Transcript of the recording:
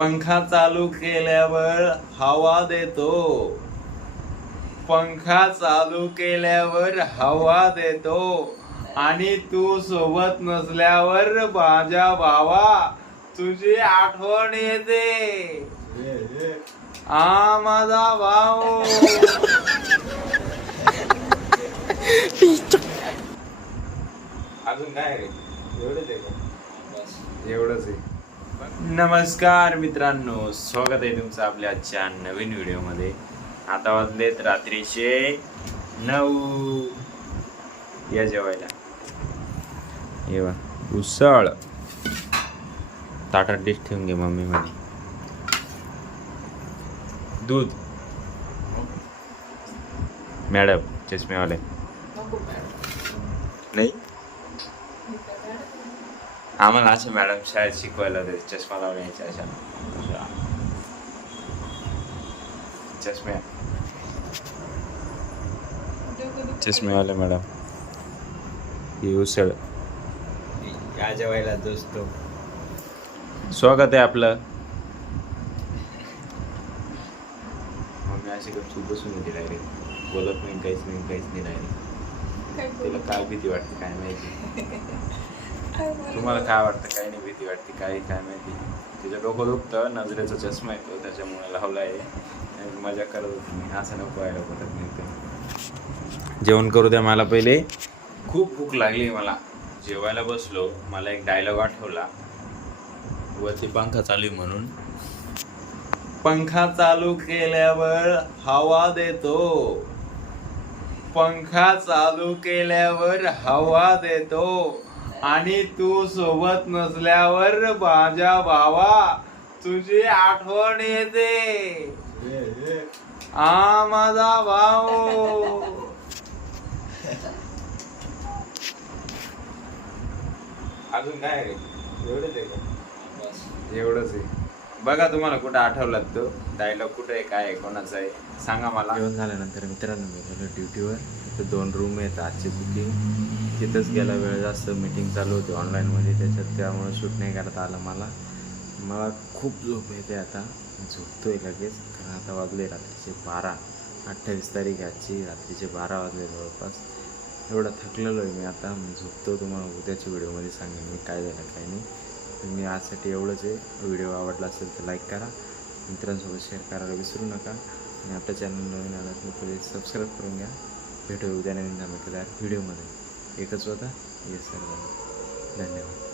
पंखा चालू केल्यावर हवा देतो. पंखा चालू केल्यावर हवा देतो आणि तू सोबत नसल्यावर माझ्या भावा तुझी आठवण येते. माझा भाऊ. अजून काय रे? एवढंच आहे का? एवढंच आहे. नमस्कार मित्रांनो, स्वागत आहे तुमचं आपल्या आजच्या नवीन व्हिडिओ मध्ये. आता वाजलेत रात्रीचे 9. या जेवायला येवा. उसळ ताटात डिश ठेवून घे मम्मी म्हणे. दूध मॅडम चष्मेवाले नाही. आम्हाला असं मॅडम शाळेत शिकवायला ते चष्मा लावून यायचे अशा चष्मेवाले मॅडम. ही उसळ या जेवायला दोस्तो. स्वागत आहे आपलं. मम्मी अशी गपचूप बसून होती डायरेक्ट, बोलत नाही, काहीच नाही डायरेक्ट. तिला काय भीती वाटते काय माहिती. तुम्हाला काय वाटतं? काही नाही भीती वाटते काय माहिती. तिचं डोकं दुखतं, नजरेचा चष्मा येतो त्याच्यामुळे लावला आहे. मजा करत होती मी. असं नको व्हायला पडत नाही. तर जेवण करू द्या मला पहिले. खूप भूक लागली मला. जेवायला बसलो, मला एक डायलॉग आठवला. वरती पंखा चालू आहे म्हणून. पंखा चालू केल्यावर हवा देतो. पंखा चालू केल्यावर हवा देतो आणि तू सोबत नसल्यावर माझ्या भावा तुझी आठवण येते. माझा भाऊ. अजून काय रे? एवढंच आहे का? एवढंच आहे. बघा तुम्हाला कुठं आठवलात तो डायलॉग, कुठं आहे, काय आहे, कोणाचा आहे सांगा मला. जेवण झाल्यानंतर मित्रांनो मी गेलो ड्युटीवर. तिथं 2 रूम आहेत आजची बुकिंग. तिथंच गेला वेळ जास्त. मीटिंग चालू होती ऑनलाईनमध्ये, त्याच्यात त्यामुळे शूट नाही करता आलं मला खूप झोप येते आता. झोपतोय लगेच, कारण आता वाजले रात्रीचे 12. 28 तारीख आजची. रात्रीचे 12 वाजले जवळपास. एवढं थकलेलो आहे मी आता. झोपतो. तुम्हाला उद्याच्या व्हिडिओमध्ये सांगेन मी काय झालं काय नाही. तर मी आजसाठी एवढंच आहे. व्हिडिओ आवडला असेल तर लाईक करा, मित्रांसोबत शेअर करायला विसरू नका आणि आपल्या चॅनल नवीन आलात तर प्लीज सबस्क्राईब करून घ्या. भेटू उद्या नवीन धमाकेदार व्हिडिओमध्ये. एकच होता. येस सर, धन्यवाद.